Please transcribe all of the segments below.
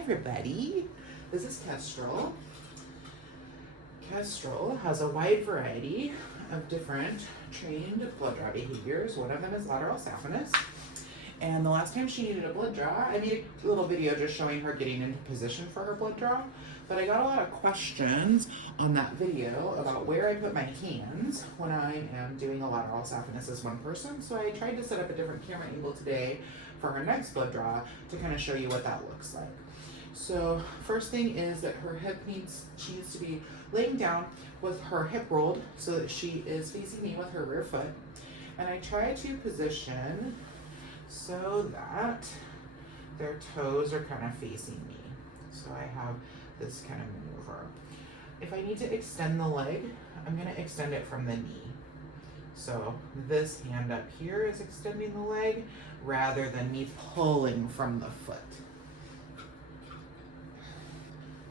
everybody, this is Kestrel. Kestrel has a wide variety of different trained blood draw behaviors. One of them is lateral saphenous. And the last time she needed a blood draw, I made a little video just showing her getting into position for her blood draw. But I got a lot of questions on that video about where I put my hands when I am doing a lateral saphenous as one person. So I tried to set up a different camera angle today for her next blood draw to kind of show you what that looks like. So first thing is that her hip she needs to be laying down with her hip rolled so that she is facing me with her rear foot. And I try to position so that their toes are kind of facing me. So I have this kind of maneuver. If I need to extend the leg, I'm going to extend it from the knee. So this hand up here is extending the leg rather than me pulling from the foot.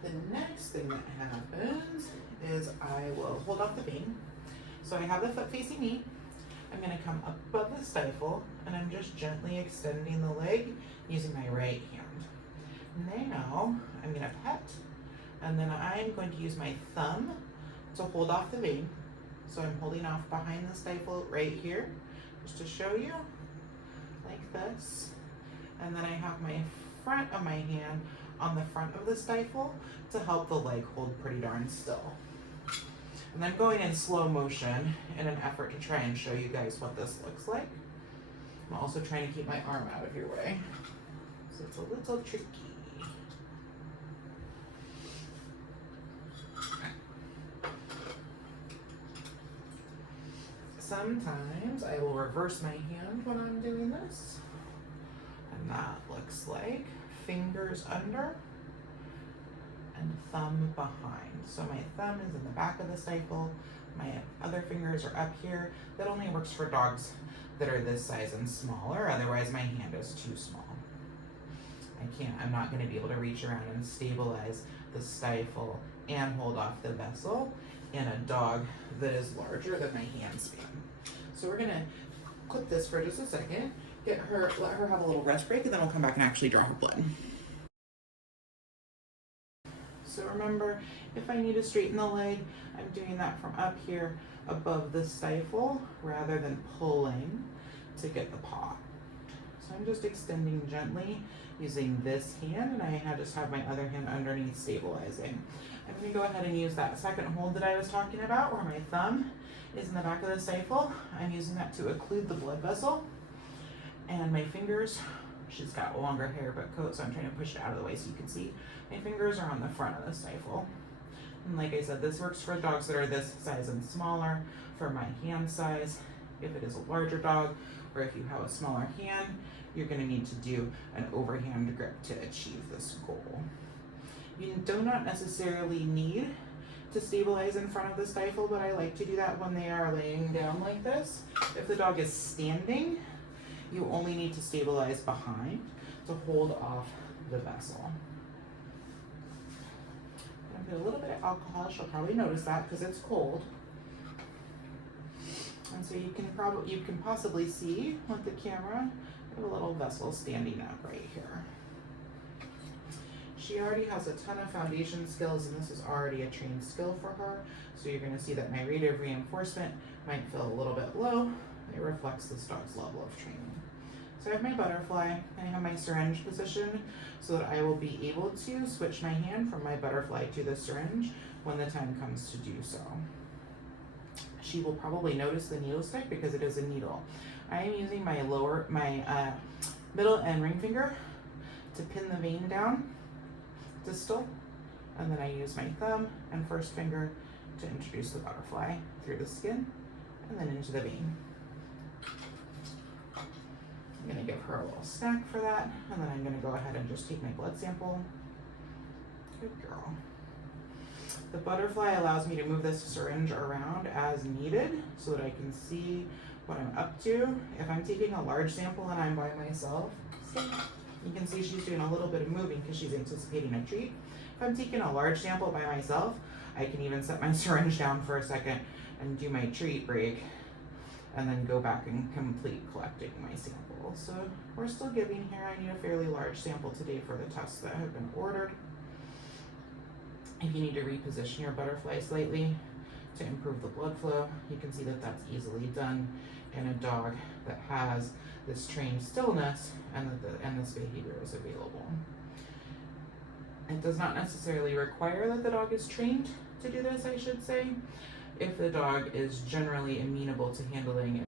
The next thing that happens is I will hold off the vein. So I have the foot facing me. I'm going to come above the stifle and I'm just gently extending the leg using my right hand. Now I'm going to pet, and then I'm going to use my thumb to hold off the vein. So I'm holding off behind the stifle right here, just to show you, like this. And then I have my front of my hand on the front of the stifle to help the leg hold pretty darn still. And I'm going in slow motion in an effort to try and show you guys what this looks like. I'm also trying to keep my arm out of your way, so it's a little tricky. Sometimes I will reverse my hand when I'm doing this, and that looks like fingers under and thumb behind. So my thumb is in the back of the stifle, my other fingers are up here. That only works for dogs that are this size and smaller, otherwise my hand is too small. I'm not going to be able to reach around and stabilize the stifle and hold off the vessel in a dog that is larger than my hand span. So we're going to clip this for just a second, let her have a little rest break, and then we'll come back and actually draw her blood. So remember, if I need to straighten the leg, I'm doing that from up here above the stifle rather than pulling to get the paw. So I'm just extending gently using this hand, and I just have my other hand underneath stabilizing. I'm going to go ahead and use that second hold that I was talking about where my thumb is in the back of the stifle. I'm using that to occlude the blood vessel. And my fingers, she's got longer hair but coat, so I'm trying to push it out of the way so you can see. My fingers are on the front of the stifle. And like I said, this works for dogs that are this size and smaller. For my hand size, if it is a larger dog, or if you have a smaller hand, you're going to need to do an overhand grip to achieve this goal. You do not necessarily need to stabilize in front of the stifle, but I like to do that when they are laying down like this. If the dog is standing, you only need to stabilize behind to hold off the vessel. I'm going to put a little bit of alcohol. She'll probably notice that because it's cold. And so you can possibly see with the camera, I have a little vessel standing up right here. She already has a ton of foundation skills, and this is already a trained skill for her. So you're going to see that my rate of reinforcement might feel a little bit low. It reflects this dog's level of training. So I have my butterfly, and I have my syringe position so that I will be able to switch my hand from my butterfly to the syringe when the time comes to do so. She will probably notice the needle stick because it is a needle. I am using my middle and ring finger to pin the vein down, distal, and then I use my thumb and first finger to introduce the butterfly through the skin and then into the vein. I'm going to give her a little snack for that, and then I'm going to go ahead and just take my blood sample. Good girl. The butterfly allows me to move this syringe around as needed so that I can see what I'm up to. If I'm taking a large sample and I'm by myself, you can see she's doing a little bit of moving because she's anticipating a treat. If I'm taking a large sample by myself, I can even set my syringe down for a second and do my treat break and then go back and complete collecting my sample. So we're still giving here. I need a fairly large sample today for the tests that have been ordered. If you need to reposition your butterfly slightly to improve the blood flow, you can see that that's easily done in a dog that has this trained stillness and that this behavior is available. It does not necessarily require that the dog is trained to do this, I should say. If the dog is generally amenable to handling